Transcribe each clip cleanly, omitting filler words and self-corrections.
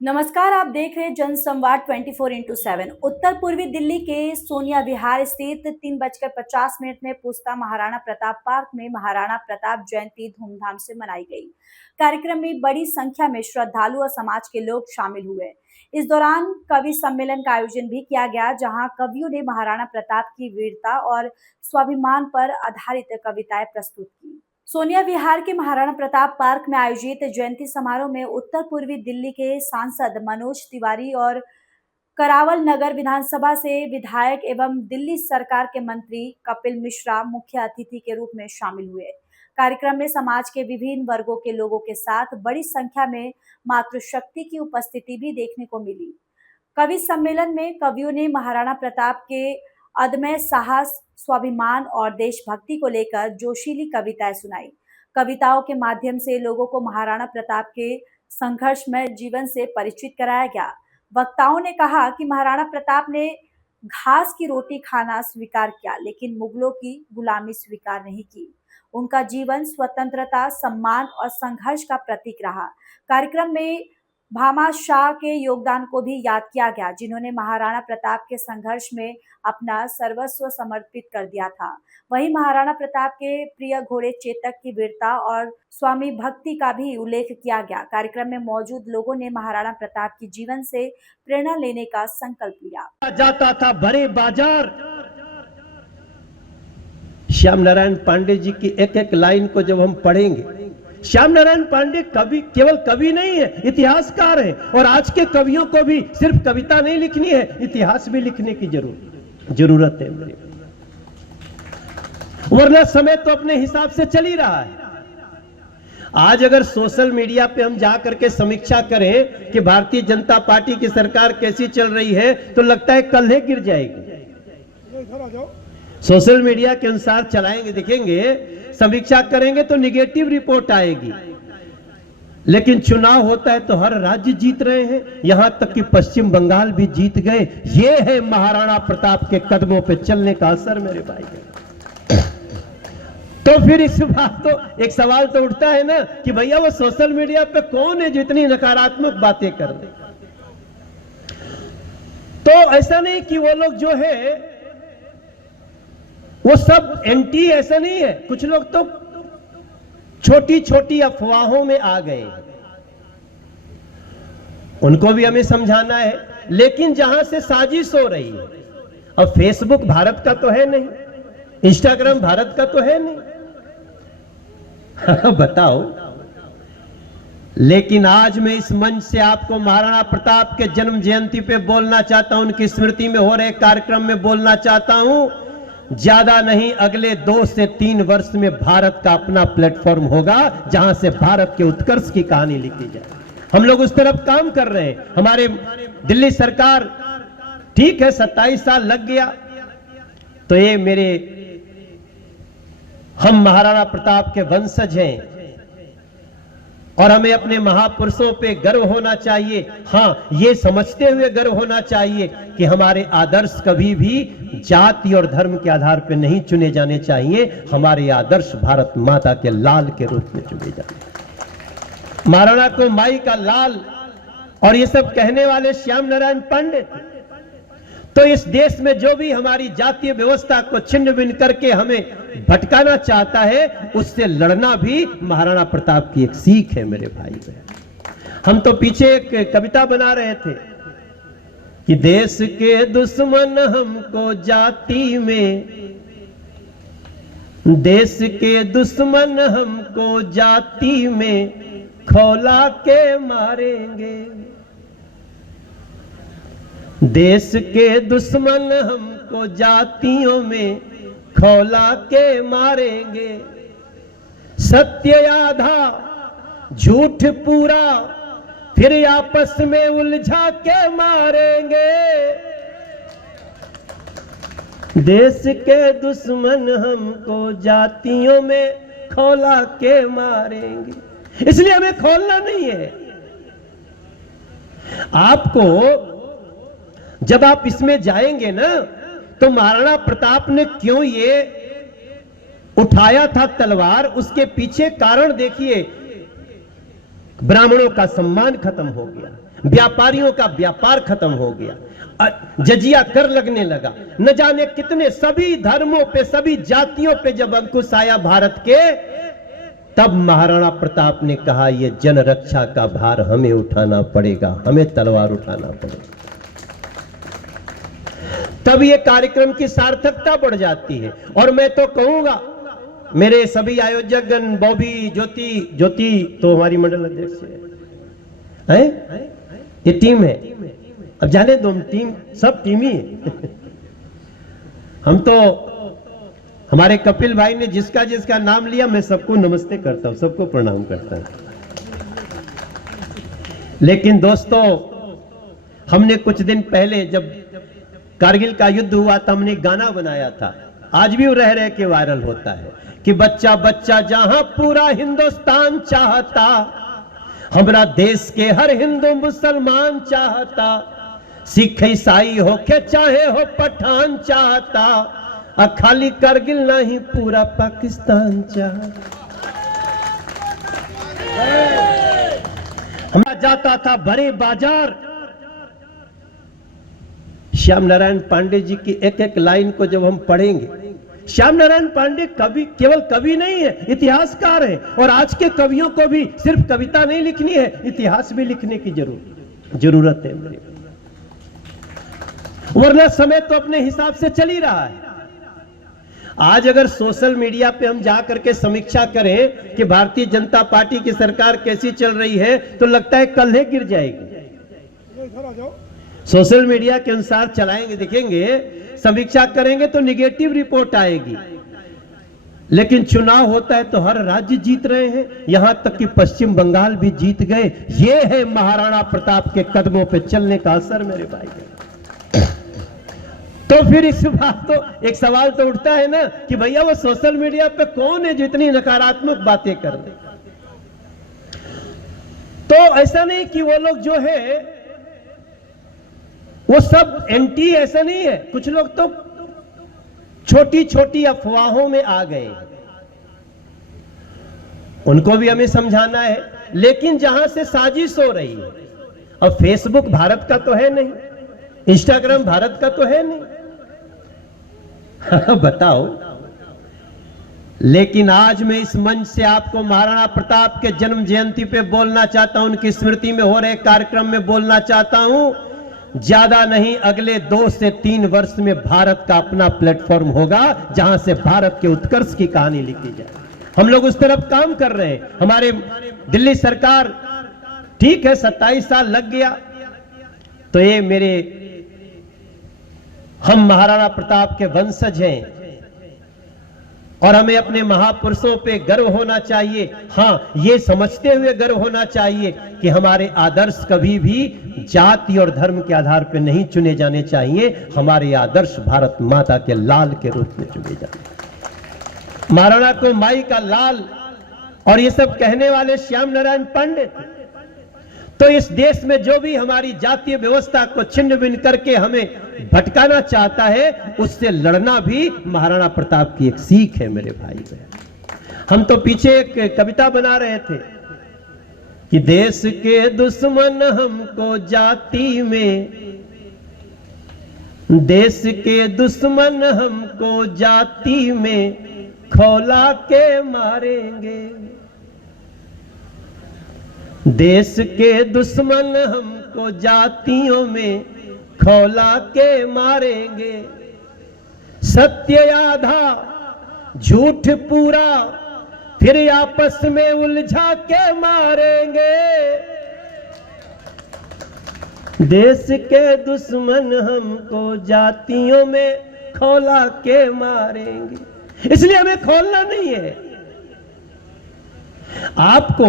नमस्कार, आप देख रहे हैं जनसंवाद 24x7। उत्तर पूर्वी दिल्ली के सोनिया विहार स्थित 3:50 में पुस्ता महाराणा प्रताप पार्क में महाराणा प्रताप जयंती धूमधाम से मनाई गई। कार्यक्रम में बड़ी संख्या में श्रद्धालु और समाज के लोग शामिल हुए। इस दौरान कवि सम्मेलन का आयोजन भी किया गया, जहां कवियों ने महाराणा प्रताप की वीरता और स्वाभिमान पर आधारित कविताएं प्रस्तुत की। सोनिया विहार के महाराणा प्रताप पार्क में आयोजित जयंती समारोह में उत्तर पूर्वी दिल्ली के सांसद मनोज तिवारी और करावल नगर विधानसभा से विधायक एवं दिल्ली सरकार के मंत्री कपिल मिश्रा मुख्य अतिथि के रूप में शामिल हुए। कार्यक्रम में समाज के विभिन्न वर्गों के लोगों के साथ बड़ी संख्या में मातृशक्ति की उपस्थिति भी देखने को मिली। कवि सम्मेलन में कवियों ने महाराणा प्रताप के अदम्य साहस, स्वाभिमान और देशभक्ति को लेकर जोशीली कविताएं सुनाई। कविताओं के माध्यम से लोगों को महाराणा प्रताप के संघर्षमय जीवन से परिचित कराया गया। वक्ताओं ने कहा कि महाराणा प्रताप ने घास की रोटी खाना स्वीकार किया, लेकिन मुगलों की गुलामी स्वीकार नहीं की। उनका जीवन स्वतंत्रता, सम्मान और संघर्ष का प्रतीक रहा। कार्यक्रम में भामा शाह के योगदान को भी याद किया गया, जिन्होंने महाराणा प्रताप के संघर्ष में अपना सर्वस्व समर्पित कर दिया था। वहीं महाराणा प्रताप के प्रिय घोड़े चेतक की वीरता और स्वामी भक्ति का भी उल्लेख किया गया। कार्यक्रम में मौजूद लोगों ने महाराणा प्रताप की जीवन से प्रेरणा लेने का संकल्प लिया। जाता था भरे बाजार। श्याम नारायण पांडे जी की एक एक लाइन को जब हम पढ़ेंगे, श्याम नारायण पांडे कवि, केवल कवि नहीं है, इतिहासकार है। और आज के कवियों को भी सिर्फ कविता नहीं लिखनी है, इतिहास भी लिखने की जरूरत है। वरना समय तो अपने हिसाब से चल ही रहा है। आज अगर सोशल मीडिया पे हम जा करके समीक्षा करें कि भारतीय जनता पार्टी की सरकार कैसी चल रही है, तो लगता है कल्हे गिर जाएगी। सोशल मीडिया के अनुसार चलाएंगे, देखेंगे, समीक्षा करेंगे तो निगेटिव रिपोर्ट आएगी। लेकिन चुनाव होता है तो हर राज्य जीत रहे हैं, यहां तक कि पश्चिम बंगाल भी जीत गए। ये है महाराणा प्रताप के कदमों पे चलने का असर मेरे भाई। तो फिर इस बात तो एक सवाल तो उठता है ना कि भैया वो सोशल मीडिया पे कौन है जो इतनी नकारात्मक बातें कर रहे। तो ऐसा नहीं कि वो लोग जो है वो सब एंटी, ऐसा नहीं है। कुछ लोग तो छोटी छोटी अफवाहों में आ गए, उनको भी हमें समझाना है। लेकिन जहां से साजिश हो रही है, अब फेसबुक भारत का तो है नहीं, इंस्टाग्राम भारत का तो है नहीं। बताओ। लेकिन आज मैं इस मंच से आपको महाराणा प्रताप के जन्म जयंती पे बोलना चाहता हूं, उनकी स्मृति में हो रहे कार्यक्रम में बोलना चाहता हूं। ज्यादा नहीं, अगले 2 से 3 वर्ष में भारत का अपना प्लेटफॉर्म होगा, जहां से भारत के उत्कर्ष की कहानी लिखी जाए। हम लोग उस तरफ काम कर रहे हैं। हमारे दिल्ली सरकार, ठीक है 27 साल लग गया, तो ये हम महाराणा प्रताप के वंशज हैं और हमें अपने महापुरुषों पे गर्व होना चाहिए। हां, ये समझते हुए गर्व होना चाहिए कि हमारे आदर्श कभी भी जाति और धर्म के आधार पर नहीं चुने जाने चाहिए। हमारे आदर्श भारत माता के लाल के रूप में चुने जाने। महाराणा को माई का लाल और ये सब कहने वाले श्याम नारायण पांडे थे। तो इस देश में जो भी हमारी जातीय व्यवस्था को छिन्न भिन्न करके हमें भटकाना चाहता है, उससे लड़ना भी महाराणा प्रताप की एक सीख है मेरे भाई बहन। हम तो पीछे एक कविता बना रहे थे कि देश के दुश्मन हमको जाति में, देश के दुश्मन हमको जाति में खौला के मारेंगे। देश के दुश्मन हमको जातियों में खौला के मारेंगे। सत्य आधा झूठ पूरा फिर आपस में उलझा के मारेंगे। देश के दुश्मन हमको जातियों में खौला के मारेंगे। इसलिए हमें खोलना नहीं है। आपको जब आप इसमें जाएंगे ना, तो महाराणा प्रताप ने क्यों ये उठाया था तलवार, उसके पीछे कारण देखिए। ब्राह्मणों का सम्मान खत्म हो गया, व्यापारियों का व्यापार खत्म हो गया, जजिया कर लगने लगा। न जाने कितने सभी धर्मों पे, सभी जातियों पे जब अंकुश आया भारत के, तब महाराणा प्रताप ने कहा यह जन रक्षा का भार हमें उठाना पड़ेगा, हमें तलवार उठाना पड़ेगा। तब ये कार्यक्रम की सार्थकता बढ़ जाती है। और मैं तो कहूंगा मेरे सभी आयोजकगण, बॉबी, ज्योति तो हमारी मंडल अध्यक्ष है, ये टीम है। अब जाने दो, टीम सब टीम ही है। हम तो, हमारे कपिल भाई ने जिसका जिसका नाम लिया, मैं सबको नमस्ते करता हूं, सबको प्रणाम करता हूं। लेकिन दोस्तों, हमने कुछ दिन पहले जब कारगिल का युद्ध हुआ था, हमने गाना बनाया था, आज भी वो रह रह के वायरल होता है कि बच्चा बच्चा जहां पूरा हिंदुस्तान चाहता, हमारा देश के हर हिंदू मुसलमान चाहता, सिख ईसाई हो के चाहे हो पठान चाहता, खाली करगिल नहीं पूरा पाकिस्तान चाहता। हमारा जाता था बड़े बाजार, श्याम नारायण पांडे जी की एक एक लाइन को जब हम पढ़ेंगे, श्याम नारायण पांडे कवि, केवल कवि नहीं है, इतिहासकार है। और आज के कवियों को भी सिर्फ कविता नहीं लिखनी है, इतिहास भी लिखने की जरूरत है, वरना समय तो अपने हिसाब से चल ही रहा है। आज अगर सोशल मीडिया पे हम जा करके समीक्षा करें कि भारतीय जनता पार्टी की सरकार कैसी चल रही है, तो लगता है कल्हे गिर जाएगी। सोशल मीडिया के अनुसार चलाएंगे, देखेंगे, समीक्षा करेंगे तो निगेटिव रिपोर्ट आएगी। लेकिन चुनाव होता है तो हर राज्य जीत रहे हैं, यहां तक कि पश्चिम बंगाल भी जीत गए। ये है महाराणा प्रताप के कदमों पे चलने का असर मेरे भाई। तो फिर इस बात तो एक सवाल तो उठता है ना कि भैया वो सोशल मीडिया पे कौन है जो इतनी नकारात्मक बातें कर रहे। तो ऐसा नहीं कि वो लोग जो है वो सब एंटी, ऐसा नहीं है। कुछ लोग तो छोटी छोटी अफवाहों में आ गए, उनको भी हमें समझाना है। लेकिन जहां से साजिश हो रही है, अब फेसबुक भारत का तो है नहीं, इंस्टाग्राम भारत का तो है नहीं, बताओ। लेकिन आज मैं इस मंच से आपको महाराणा प्रताप के जन्म जयंती पे बोलना चाहता हूं, उनकी स्मृति में हो रहे कार्यक्रम में बोलना चाहता हूं, ज्यादा नहीं, अगले 2 से 3 वर्ष में भारत का अपना प्लेटफॉर्म होगा जहां से भारत के उत्कर्ष की कहानी लिखी जाए। हम लोग उस तरफ काम कर रहे हैं। हमारे दिल्ली सरकार, ठीक है 27 साल लग गया, तो ये मेरे, हम महाराणा प्रताप के वंशज हैं और हमें अपने महापुरुषों पे गर्व होना चाहिए। हां, ये समझते हुए गर्व होना चाहिए कि हमारे आदर्श कभी भी जाति और धर्म के आधार पर नहीं चुने जाने चाहिए। हमारे आदर्श भारत माता के लाल के रूप में चुने जाने। महाराणा को माई का लाल और ये सब कहने वाले श्याम नारायण पांडे थे। तो इस देश में जो भी हमारी जातीय व्यवस्था को छिन्न भिन्न करके हमें भटकाना चाहता है, उससे लड़ना भी महाराणा प्रताप की एक सीख है मेरे भाई बहन। हम तो पीछे एक कविता बना रहे थे कि देश के दुश्मन हमको जाति में, देश के दुश्मन हमको जाति में खौला के मारेंगे, देश के दुश्मन हमको जातियों में खौला के मारेंगे, सत्य आधा झूठ पूरा फिर आपस में उलझा के मारेंगे, देश के दुश्मन हमको जातियों में खौला के मारेंगे। इसलिए हमें खोलना नहीं है। आपको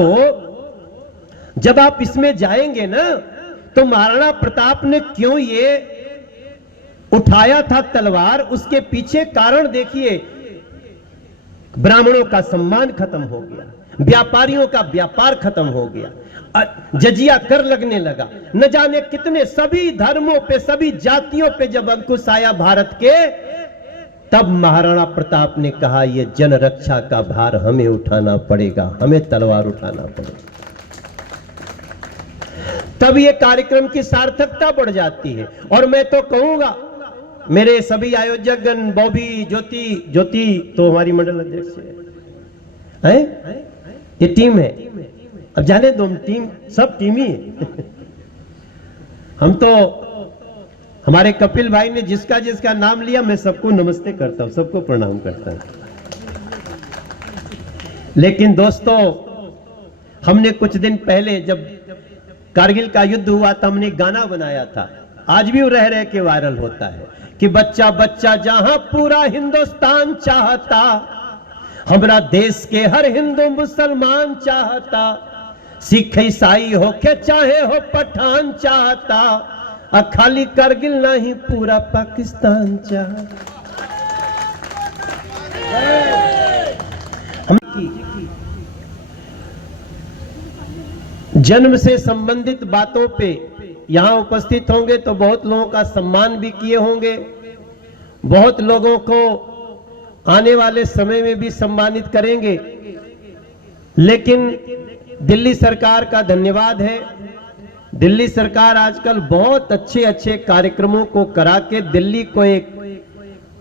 जब आप इसमें जाएंगे ना, तो महाराणा प्रताप ने क्यों ये उठाया था तलवार, उसके पीछे कारण देखिए। ब्राह्मणों का सम्मान खत्म हो गया, व्यापारियों का व्यापार खत्म हो गया, जजिया कर लगने लगा। न जाने कितने सभी धर्मों पे, सभी जातियों पे जब अंकुश आया भारत के, तब महाराणा प्रताप ने कहा यह जन रक्षा का भार हमें उठाना पड़ेगा, हमें तलवार उठाना पड़ेगा। तब ये कार्यक्रम की सार्थकता बढ़ जाती है। और मैं तो कहूंगा मेरे सभी आयोजकगण, बॉबी, ज्योति तो हमारी मंडल अध्यक्ष है, ये टीम है। अब जाने दो, टीम सब टीम ही है। हम तो हमारे कपिल भाई ने जिसका जिसका नाम लिया, मैं सबको नमस्ते करता हूं, सबको प्रणाम करता हूं। लेकिन दोस्तों, हमने कुछ दिन पहले जब कारगिल का युद्ध हुआ था, हमने गाना बनाया था, आज भी वो रह रह के वायरल होता है कि बच्चा बच्चा जहां पूरा हिंदुस्तान चाहता, हमारा देश के हर हिंदू मुसलमान चाहता, सिख ईसाई हो के चाहे हो पठान चाहता, खाली कारगिल नहीं पूरा पाकिस्तान चाहता। जन्म से संबंधित बातों पे यहां उपस्थित होंगे तो बहुत लोगों का सम्मान भी किए होंगे, बहुत लोगों को आने वाले समय में भी सम्मानित करेंगे। लेकिन दिल्ली सरकार का धन्यवाद है, दिल्ली सरकार आजकल बहुत अच्छे अच्छे कार्यक्रमों को करा के दिल्ली को एक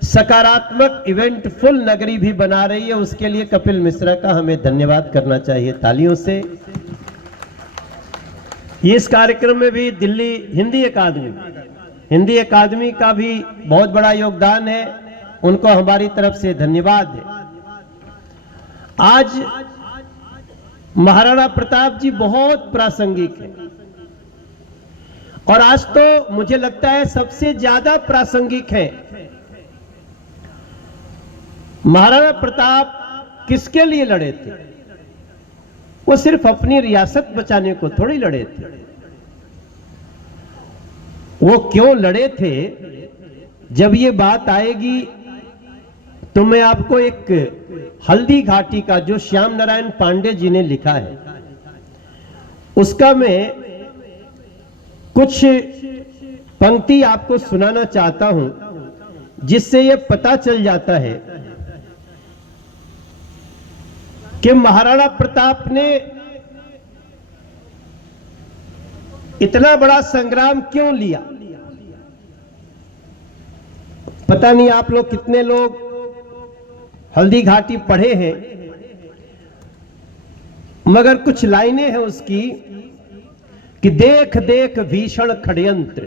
सकारात्मक इवेंट फुल नगरी भी बना रही है। उसके लिए कपिल मिश्रा का हमें धन्यवाद करना चाहिए तालियों से। इस कार्यक्रम में भी दिल्ली हिंदी अकादमी का भी बहुत बड़ा योगदान है, उनको हमारी तरफ से धन्यवाद है। आज महाराणा प्रताप जी बहुत प्रासंगिक है, और आज तो मुझे लगता है सबसे ज्यादा प्रासंगिक है। महाराणा प्रताप किसके लिए लड़े थे? वो सिर्फ अपनी रियासत बचाने को थोड़ी लड़े थे। वो क्यों लड़े थे, जब ये बात आएगी तो मैं आपको एक हल्दी घाटी का, जो श्याम नारायण पांडे जी ने लिखा है, उसका मैं कुछ पंक्ति आपको सुनाना चाहता हूं, जिससे यह पता चल जाता है कि महाराणा प्रताप ने इतना बड़ा संग्राम क्यों लिया। पता नहीं आप लोग कितने लोग हल्दी घाटी पढ़े हैं, मगर कुछ लाइनें हैं उसकी कि देख देख भीषण षड्यंत्र,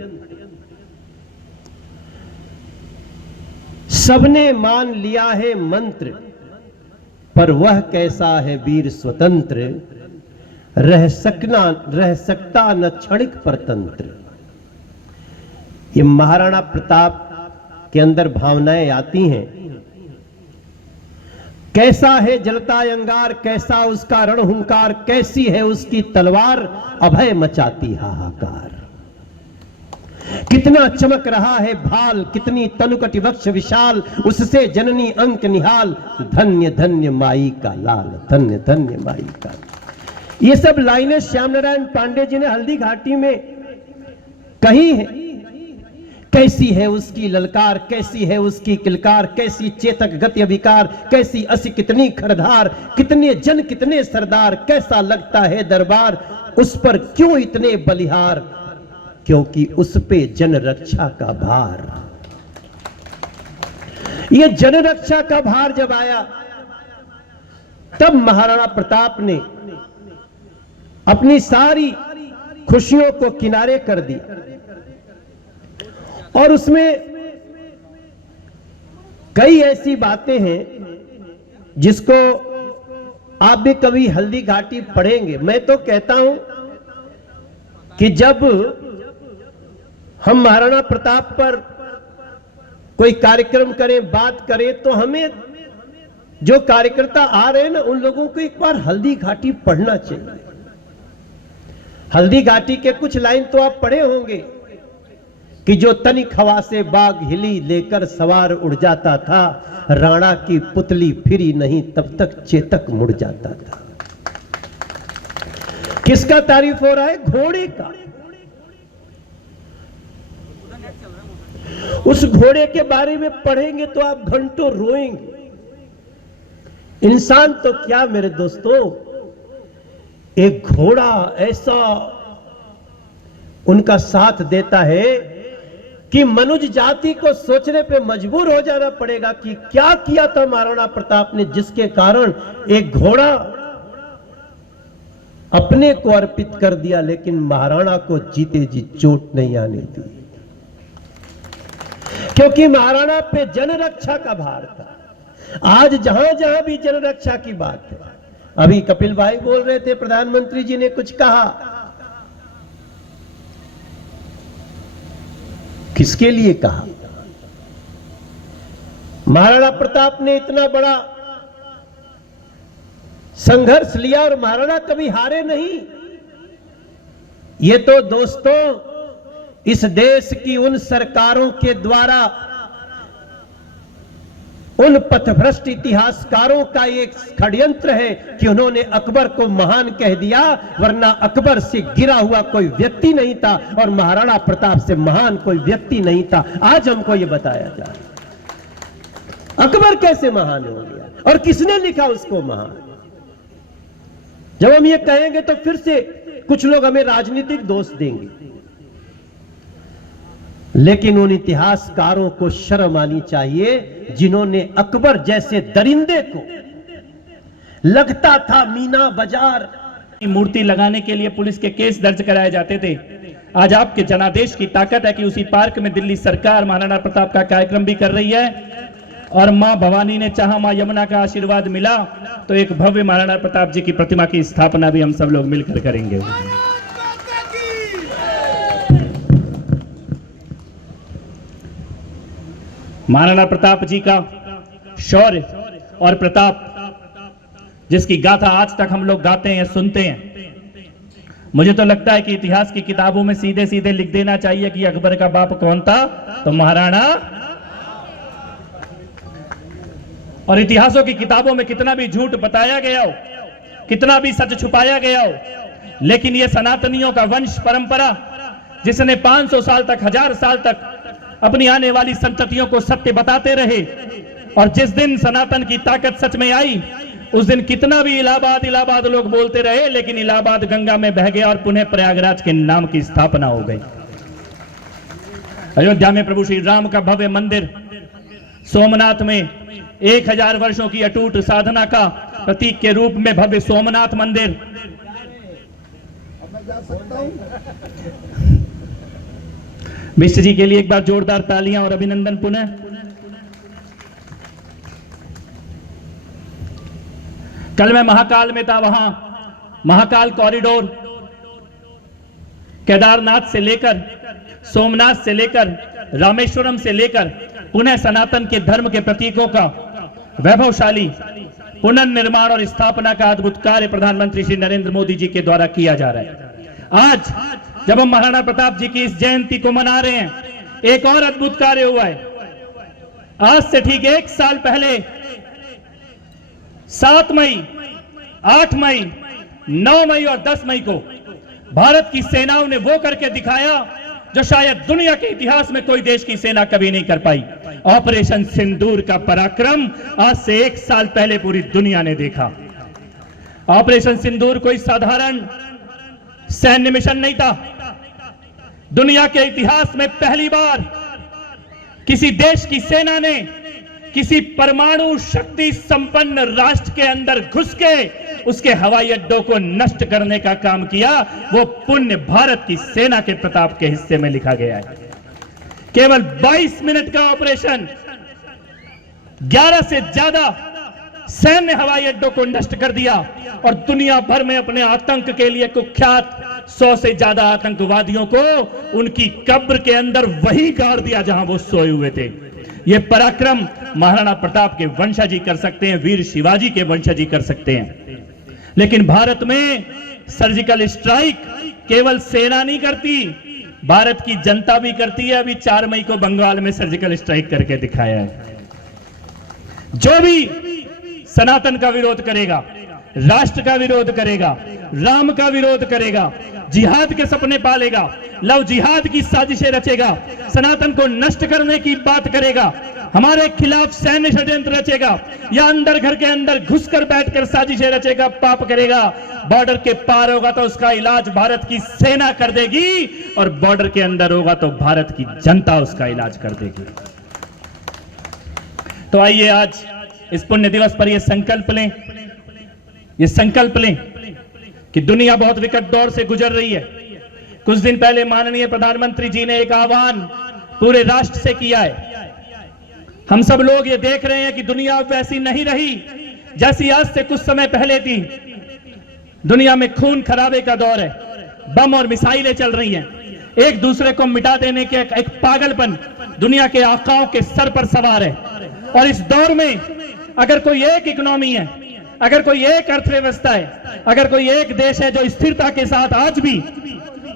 सबने मान लिया है मंत्र, पर वह कैसा है वीर स्वतंत्र, रह सकता न क्षणिक परतंत्र। ये महाराणा प्रताप के अंदर भावनाएं आती हैं। कैसा है जलता अंगार, कैसा उसका रणहुंकार, कैसी है उसकी तलवार, अभय मचाती हाहाकार। कितना चमक रहा है भाल, कितनी तनुकटि वक्ष विशाल, उससे जननी अंक निहाल, धन्य धन्य माई का लाल, धन्य धन्य माई का। ये सब लाइनें श्याम नारायण पांडे जी ने हल्दी घाटी में कही है। कैसी है उसकी ललकार, कैसी है उसकी किलकार, कैसी चेतक गति अभिकार, कैसी असी कितनी खरधार, कितने जन कितने सरदार, कैसा लगता है दरबार, उस पर क्यों इतने बलिहार, क्योंकि उस पे जन रक्षा का भार। ये जन रक्षा का भार जब आया, तब महाराणा प्रताप ने अपनी सारी खुशियों को किनारे कर दिया, और उसमें कई ऐसी बातें हैं जिसको आप भी कभी हल्दी घाटी पढ़ेंगे। मैं तो कहता हूं कि जब हम महाराणा प्रताप पर कोई कार्यक्रम करें, बात करें, तो हमें जो कार्यकर्ता आ रहे हैं ना, उन लोगों को एक बार हल्दी घाटी पढ़ना चाहिए। हल्दी घाटी के कुछ लाइन तो आप पढ़े होंगे कि जो तनिक हवा से बाग हिली, लेकर सवार उड़ जाता था, राणा की पुतली फिरी नहीं तब तक चेतक मुड़ जाता था। किसका तारीफ हो रहा है? घोड़े का। उस घोड़े के बारे में पढ़ेंगे तो आप घंटों रोएंगे। इंसान तो क्या मेरे दोस्तों, एक घोड़ा ऐसा उनका साथ देता है कि मनुष्य जाति को सोचने पे मजबूर हो जाना पड़ेगा कि क्या किया था महाराणा प्रताप ने, जिसके कारण एक घोड़ा अपने को अर्पित कर दिया, लेकिन महाराणा को जीते जी चोट नहीं आने दी, क्योंकि महाराणा पे जनरक्षा का भार था। आज जहां जहां भी जनरक्षा की बात है, अभी कपिल भाई बोल रहे थे, प्रधानमंत्री जी ने कुछ कहा, किसके लिए कहा? महाराणा प्रताप ने इतना बड़ा संघर्ष लिया और महाराणा कभी हारे नहीं। ये तो दोस्तों इस देश की उन सरकारों के द्वारा, उन पथभ्रष्ट इतिहासकारों का एक षड्यंत्र है कि उन्होंने अकबर को महान कह दिया, वरना अकबर से गिरा हुआ कोई व्यक्ति नहीं था और महाराणा प्रताप से महान कोई व्यक्ति नहीं था। आज हमको यह बताया जाए अकबर कैसे महान हो गया और किसने लिखा उसको महान। जब हम ये कहेंगे तो फिर से कुछ लोग हमें राजनीतिक दोष देंगे, लेकिन उन इतिहासकारों को शर्म आनी चाहिए जिन्होंने अकबर जैसे दरिंदे को, लगता था मीना बाजार, मूर्ति लगाने के लिए पुलिस के केस दर्ज कराए जाते थे। आज आपके जनादेश की ताकत है कि उसी पार्क में दिल्ली सरकार महाराणा प्रताप का कार्यक्रम भी कर रही है, और मां भवानी ने चाहा, मां यमुना का आशीर्वाद मिला तो एक भव्य महाराणा प्रताप जी की प्रतिमा की स्थापना भी हम सब लोग मिलकर करेंगे। महाराणा प्रताप जी का शौर्य और प्रताप, जिसकी गाथा आज तक हम लोग गाते हैं, सुनते हैं, मुझे तो लगता है कि इतिहास की किताबों में सीधे सीधे लिख देना चाहिए कि अकबर का बाप कौन था, तो महाराणा। और इतिहासों की किताबों में कितना भी झूठ बताया गया हो, कितना भी सच छुपाया गया हो, लेकिन यह सनातनियों का वंश परंपरा, जिसने 500 साल तक, 1000 साल तक अपनी आने वाली संततियों को सत्य बताते रहे, और जिस दिन सनातन की ताकत सच में आई, उस दिन कितना भी इलाहाबाद इलाहाबाद लोग बोलते रहे, लेकिन इलाहाबाद गंगा में बह गया और पुनः प्रयागराज के नाम की स्थापना हो गई। अयोध्या में प्रभु श्री राम का भव्य मंदिर, सोमनाथ में 1000 वर्षों की अटूट साधना का प्रतीक के रूप में भव्य सोमनाथ मंदिर, मिश्र जी के लिए एक बार जोरदार तालियां और अभिनंदन पुनः। कल मैं महाकाल में था, वहां महाकाल कॉरिडोर केदारनाथ से लेकर, सोमनाथ से लेकर, रामेश्वरम से लेकर पुनः सनातन के धर्म के प्रतीकों का वैभवशाली पुनर्निर्माण और स्थापना का अद्भुत कार्य प्रधानमंत्री श्री नरेंद्र मोदी जी के द्वारा किया जा रहा है। आज जब हम महाराणा प्रताप जी की इस जयंती को मना रहे हैं, एक और अद्भुत कार्य हुआ है। आज से ठीक 1 साल पहले 7 मई, 8 मई, 9 मई और 10 मई को भारत की सेनाओं ने वो करके दिखाया जो शायद दुनिया के इतिहास में कोई देश की सेना कभी नहीं कर पाई। ऑपरेशन सिंदूर का पराक्रम आज से 1 साल पहले पूरी दुनिया ने देखा। ऑपरेशन सिंदूर कोई साधारण सैन्य मिशन नहीं था। दुनिया के इतिहास में पहली बार किसी देश की सेना ने किसी परमाणु शक्ति संपन्न राष्ट्र के अंदर घुस के उसके हवाई अड्डों को नष्ट करने का काम किया। वो पुण्य भारत की सेना के प्रताप के हिस्से में लिखा गया है। केवल 22 मिनट का ऑपरेशन 11 से ज्यादा सैन्य हवाई अड्डों को नष्ट कर दिया और दुनिया भर में अपने आतंक के लिए कुख्यात 100 से ज्यादा आतंकवादियों को उनकी कब्र के अंदर वही गाड़ दिया जहां वो सोए हुए थे। यह पराक्रम महाराणा प्रताप के वंशज ही कर सकते हैं, वीर शिवाजी के वंशज ही कर सकते हैं। लेकिन भारत में सर्जिकल स्ट्राइक केवल सेना नहीं करती, भारत की जनता भी करती है। अभी 4 मई को बंगाल में सर्जिकल स्ट्राइक करके दिखाया है। जो भी सनातन का विरोध करेगा, राष्ट्र का विरोध करेगा, राम का विरोध करेगा, जिहाद के सपने पालेगा, लव जिहाद की साजिशें रचेगा, सनातन को नष्ट करने की बात करेगा, हमारे खिलाफ सैन्य षड्यंत्र रचेगा या अंदर घर के अंदर घुसकर बैठकर साजिशें रचेगा, पाप करेगा, बॉर्डर के पार होगा तो उसका इलाज भारत की सेना कर देगी और बॉर्डर के अंदर होगा तो भारत की जनता उसका इलाज कर देगी। तो आइए आज इस पुण्य दिवस पर यह संकल्प लें कि दुनिया बहुत विकट दौर से गुजर रही है। कुछ दिन पहले माननीय प्रधानमंत्री जी ने एक आह्वान पूरे राष्ट्र से किया है। हम सब लोग ये देख रहे हैं कि दुनिया अब वैसी नहीं रही जैसी आज से कुछ समय पहले थी। दुनिया में खून खराबे का दौर है, बम और मिसाइलें चल रही हैं, एक दूसरे को मिटा देने के एक पागलपन दुनिया के आकाओं के सर पर सवार है। और इस दौर में अगर कोई एक इकोनॉमी है, अगर कोई एक अर्थव्यवस्था है, अगर कोई एक देश है जो स्थिरता के साथ आज भी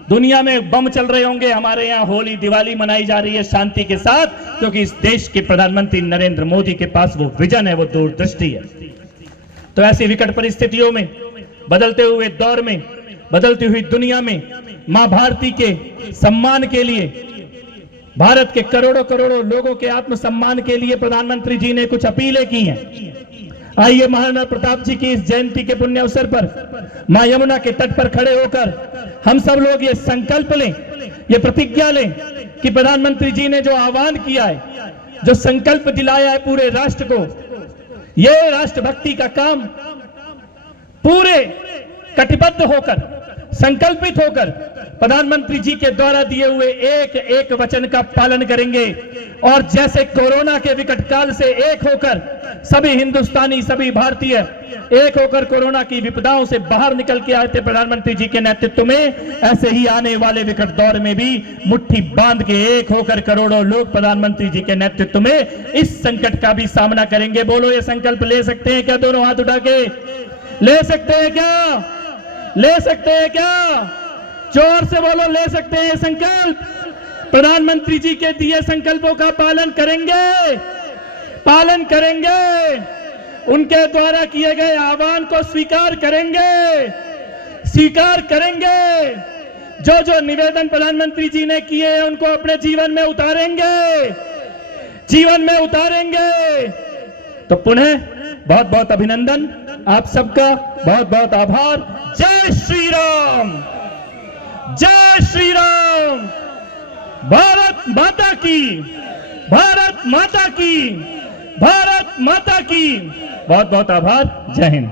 दुनिया में बम चल रहे होंगे, हमारे यहाँ होली दिवाली मनाई जा रही है शांति के साथ, क्योंकि इस देश के प्रधानमंत्री नरेंद्र मोदी के पास वो विजन है, वो दूरदृष्टि है। तो ऐसी विकट परिस्थितियों में, बदलते हुए दौर में, बदलती हुई दुनिया में मां भारती के सम्मान के लिए, भारत के करोड़ों करोड़ों लोगों के आत्मसम्मान के लिए प्रधानमंत्री जी ने कुछ अपीलें की हैं। आइए महाराणा प्रताप जी की इस जयंती के पुण्य अवसर पर मां यमुना के तट पर खड़े होकर हम सब लोग ये संकल्प लें, ये प्रतिज्ञा लें कि प्रधानमंत्री जी ने जो आह्वान किया है, जो संकल्प दिलाया है पूरे राष्ट्र को, ये राष्ट्रभक्ति का काम पूरे कटिबद्ध होकर, संकल्पित होकर प्रधानमंत्री जी के द्वारा दिए हुए एक एक वचन का पालन करेंगे। और जैसे कोरोना के विकट काल से एक होकर सभी हिंदुस्तानी, सभी भारतीय एक होकर कोरोना की विपदाओं से बाहर निकल के आए थे प्रधानमंत्री जी के नेतृत्व में, ऐसे ही आने वाले विकट दौर में भी मुट्ठी बांध के एक होकर करोड़ों लोग प्रधानमंत्री जी के नेतृत्व में इस संकट का भी सामना करेंगे। बोलो, ये संकल्प ले सकते हैं क्या? दोनों हाथ उठा के ले सकते हैं क्या? ले सकते हैं क्या? जोर से बोलो, ले सकते हैं संकल्प। प्रधानमंत्री जी के दिए संकल्पों का पालन करेंगे, पालन करेंगे, उनके द्वारा किए गए आह्वान को स्वीकार करेंगे, स्वीकार करेंगे। जो जो निवेदन प्रधानमंत्री जी ने किए हैं उनको अपने जीवन में उतारेंगे, जीवन में उतारेंगे। तो पुनः बहुत बहुत अभिनंदन, आप सबका बहुत बहुत आभार। जय श्री राम, जय श्री राम। भारत माता की, भारत माता की, भारत माता की। बहुत बहुत आभार। जय हिंद।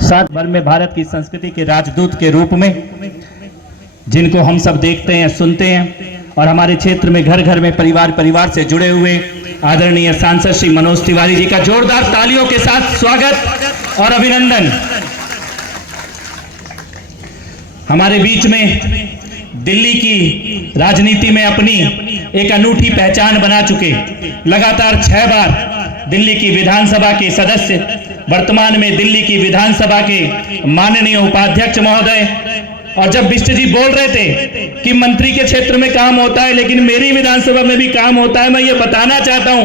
साथ भर में भारत की संस्कृति के राजदूत के रूप में जिनको हम सब देखते हैं, सुनते हैं, और हमारे क्षेत्र में घर घर में परिवार परिवार से जुड़े हुए आदरणीय सांसद श्री मनोज तिवारी जी का जोरदार तालियों के साथ स्वागत और अभिनंदन। हमारे बीच में दिल्ली की राजनीति में अपनी एक अनूठी पहचान बना चुके, लगातार 6 बार दिल्ली की विधानसभा के सदस्य, वर्तमान में दिल्ली की विधानसभा के माननीय उपाध्यक्ष महोदय। और जब बिष्ट जी बोल रहे थे कि मंत्री के क्षेत्र में काम होता है लेकिन मेरी विधानसभा में भी काम होता है, मैं ये बताना चाहता हूं,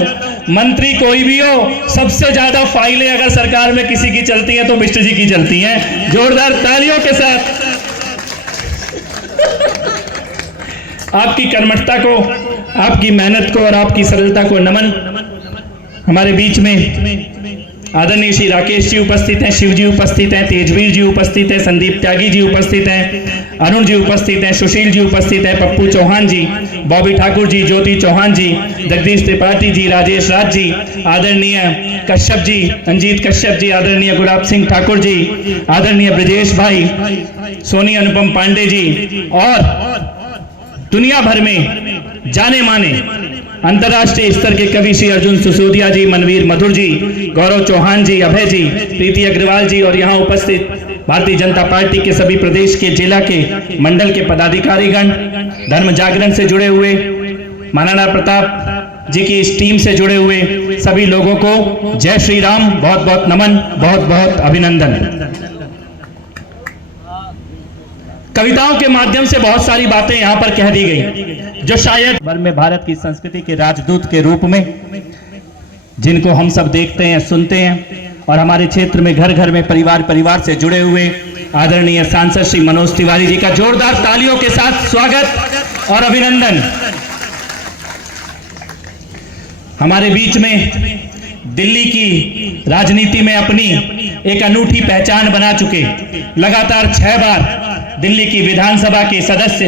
मंत्री कोई भी हो, सबसे ज्यादा फाइलें अगर सरकार में किसी की चलती हैं तो बिष्ट जी की चलती हैं। जोरदार तालियों के साथ आपकी कर्मठता को, आपकी मेहनत को और आपकी सरलता को नमन। हमारे बीच में आदरणीय श्री राकेश जी उपस्थित हैं, शिव जी उपस्थित हैं, तेजवीर जी उपस्थित हैं, संदीप त्यागी जी उपस्थित हैं, अरुण जी उपस्थित हैं, सुशील जी उपस्थित हैं, पप्पू चौहान जी, बॉबी ठाकुर जी, ज्योति चौहान जी, जगदीश त्रिपाठी जी, राजेश राज जी, आदरणीय कश्यप जी, अंजीत कश्यप जी, आदरणीय गुलाब सिंह ठाकुर जी, आदरणीय ब्रजेश भाई, सोनी अनुपम पांडे जी, और दुनिया भर में जाने माने अंतर्राष्ट्रीय स्तर के कवि श्री अर्जुन सिसोदिया जी, मनवीर मधुर जी, गौरव चौहान जी, अभय जी, प्रीति अग्रवाल जी, और यहाँ उपस्थित भारतीय जनता पार्टी के सभी प्रदेश के, जिला के, मंडल के पदाधिकारीगण, धर्म जागरण से जुड़े हुए, महाराणा प्रताप जी की इस टीम से जुड़े हुए सभी लोगों को जय श्री राम, बहुत बहुत नमन, बहुत बहुत अभिनंदन। कविताओं के माध्यम से बहुत सारी बातें यहाँ पर कह दी गई जो शायद भर में भारत की संस्कृति के राजदूत के रूप में जिनको हम सब देखते हैं, सुनते हैं, और हमारे क्षेत्र में घर घर में परिवार परिवार से जुड़े हुए आदरणीय सांसद श्री मनोज तिवारी जी का जोरदार तालियों के साथ स्वागत और अभिनंदन। हमारे बीच में दिल्ली की राजनीति में अपनी एक अनूठी पहचान बना चुके लगातार 6 बार दिल्ली की विधानसभा के सदस्य,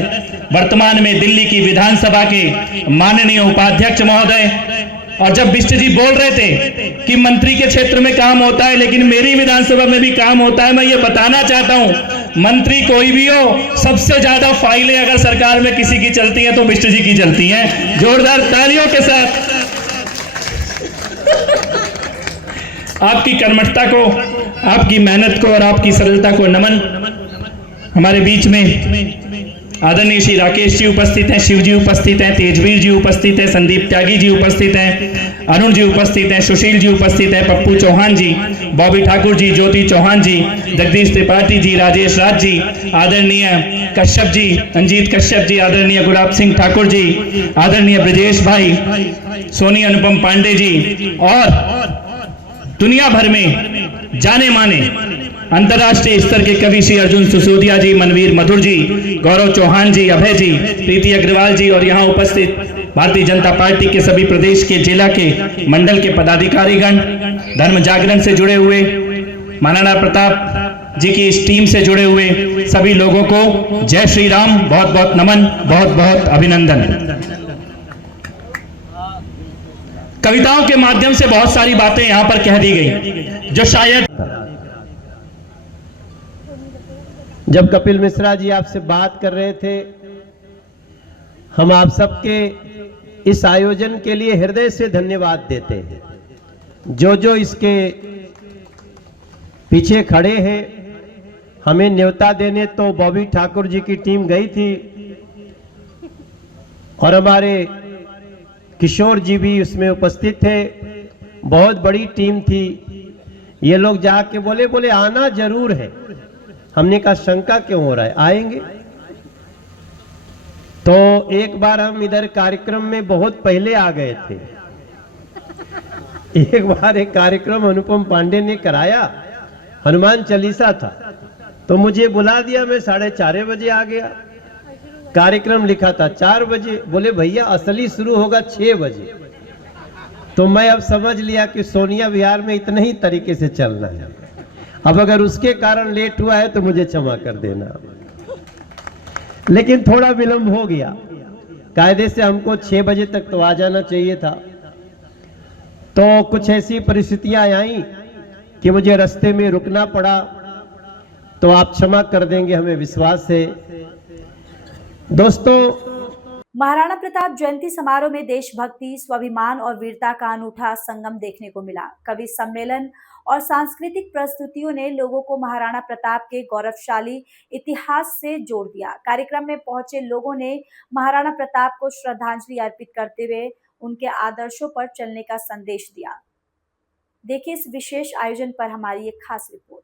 वर्तमान में दिल्ली की विधानसभा के माननीय उपाध्यक्ष महोदय। और जब बिष्ट जी बोल रहे थे कि मंत्री के क्षेत्र में काम होता है लेकिन मेरी विधानसभा में भी काम होता है, मैं ये बताना चाहता हूं, मंत्री कोई भी हो, सबसे ज्यादा फाइलें अगर सरकार में किसी की चलती हैं तो बिष्ट जी की चलती हैं। जोरदार तालियों के साथ आपकी कर्मठता को, आपकी मेहनत को और आपकी सरलता को नमन। हमारे बीच में आदरणीय श्री राकेश जी उपस्थित हैं, शिव जी उपस्थित हैं, तेजवीर जी उपस्थित हैं, संदीप त्यागी जी उपस्थित हैं, अरुण जी उपस्थित हैं, सुशील जी उपस्थित हैं, पप्पू चौहान जी, बॉबी ठाकुर जी, ज्योति चौहान जी, जगदीश त्रिपाठी जी, राजेश राज जी, आदरणीय कश्यप जी, रंजीत कश्यप जी, आदरणीय गुलाब सिंह ठाकुर जी, आदरणीय ब्रजेश भाई, सोनी अनुपम पांडे जी, और दुनिया भर में जाने माने अंतर्राष्ट्रीय स्तर के कवि श्री अर्जुन सुसोदिया जी, मनवीर मधुर जी, गौरव चौहान जी, अभय जी, प्रीति अग्रवाल जी, और यहाँ उपस्थित भारतीय जनता पार्टी के सभी प्रदेश के, जिला के, मंडल के पदाधिकारीगण, धर्म जागरण से जुड़े हुए, महाराणा प्रताप जी की इस टीम से जुड़े हुए सभी लोगों को जय श्री राम, बहुत बहुत नमन, बहुत बहुत अभिनंदन। कविताओं के माध्यम से बहुत सारी बातें यहां पर कह दी गई जो शायद, जब कपिल मिश्रा जी आपसे बात कर रहे थे, हम आप सबके इस आयोजन के लिए हृदय से धन्यवाद देते हैं। जो इसके पीछे खड़े हैं, हमें न्योता देने तो बॉबी ठाकुर जी की टीम गई थी और हमारे किशोर जी भी उसमें उपस्थित थे। बहुत बड़ी टीम थी। ये लोग जाके बोले आना जरूर है। हमने कहा शंका क्यों हो रहा है, आएंगे। तो एक बार हम इधर कार्यक्रम में बहुत पहले आ गए थे। एक बार एक कार्यक्रम अनुपम पांडे ने कराया, हनुमान चालीसा था, तो मुझे बुला दिया। मैं 4:30 बजे आ गया। कार्यक्रम लिखा था 4 बजे। बोले भैया असली शुरू होगा 6 बजे। तो मैं अब समझ लिया कि सोनिया विहार में इतने ही तरीके से चलना है। अब अगर उसके कारण लेट हुआ है तो मुझे क्षमा कर देना। लेकिन थोड़ा विलंब हो गया। कायदे से हमको 6 बजे तक तो आ जाना चाहिए था। तो कुछ ऐसी परिस्थितियां आई कि मुझे रास्ते में रुकना पड़ा। तो आप क्षमा कर देंगे, हमें विश्वास है। दोस्तों, महाराणा प्रताप जयंती समारोह में देशभक्ति, स्वाभिमान और वीरता का अनूठा संगम देखने को मिला। कवि सम्मेलन और सांस्कृतिक प्रस्तुतियों ने लोगों को महाराणा प्रताप के गौरवशाली इतिहास से जोड़ दिया। कार्यक्रम में पहुंचे लोगों ने महाराणा प्रताप को श्रद्धांजलि अर्पित करते हुए उनके आदर्शों पर चलने का संदेश दिया। देखिए इस विशेष आयोजन पर हमारी एक खास रिपोर्ट।